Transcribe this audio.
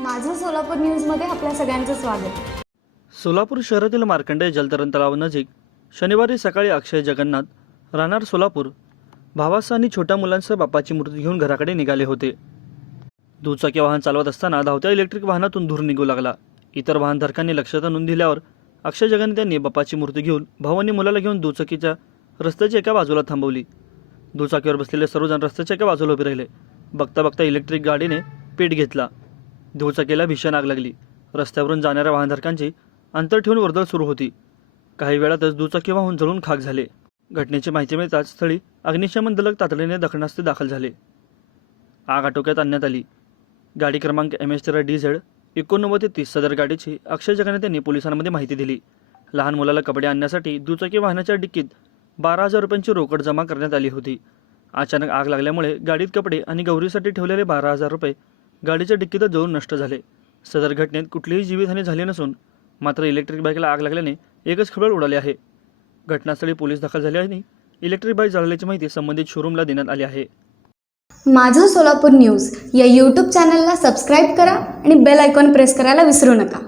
माझं सोलापूर न्यूजमध्ये आपल्या सगळ्यांचं स्वागत. सोलापूर शहरातील मार्कंडेय जलतरण तलावानजीक शनिवारी सकाळी अक्षय जगन्नाथ राहणार सोलापूर भावासह आणि छोट्या मुलांसह बापाची मूर्ती घेऊन घराकडे निघाले होते. दुचाकी वाहन चालवत असताना धावत्या इलेक्ट्रिक वाहनातून धूर निघू लागला. इतर वाहनधारकांनी लक्षात आणून दिल्यावर अक्षय जगन्नाथ यांनी बापाची मूर्ती घेऊन भावानी मुलाला घेऊन दुचाकीच्या रस्त्याच्या एका बाजूला थांबवली. दुचाकीवर बसलेले सर्वजण रस्त्याच्या एका बाजूला उभे राहिले. बघता बघता इलेक्ट्रिक गाडीने पेट घेतला. दुचाकीला भीषण आग लागली. रस्त्यावरून जाणाऱ्या वाहनधारकांची अंतर ठेवून वर्दळ सुरू होती. काही वेळातच दुचाकी वाहून जळून खाक झाले. घटनेची माहिती मिळताच स्थळी अग्निशमन दलक तातडीने दखनास्ते दाखल झाले. आग आटोक्यात आणण्यात आली. गाडी क्रमांक एम एच तेरा डी झेड एकोणनव्वद ते तीस सदर गाडीची अक्षय जगन्नाथ त्यांनी पोलिसांमध्ये माहिती दिली. लहान मुलाला कपडे आणण्यासाठी दुचाकी वाहनाच्या डिक्कीत बारा हजार रुपयांची रोकड जमा करण्यात आली होती. अचानक आग लागल्यामुळे गाडीत कपडे आणि गौरीसाठी ठेवलेले बारा हजार रुपये गाडीच्या डिक्कीतच जळून नष्ट झाले. सदर घटनेत कुठलीही जीवितहानी झाली नसून मात्र इलेक्ट्रिक बाईकला आग लागल्याने एकच खळबळ उडाली आहे. घटनास्थळी पोलीस दाखल झाले आणि इलेक्ट्रिक बाईक जळाल्याची माहिती संबंधित शोरूमला देण्यात आली आहे. माझं सोलापूर न्यूज या यूट्यूब चॅनलला सबस्क्राईब करा आणि बेल आयकॉन प्रेस करायला विसरू नका.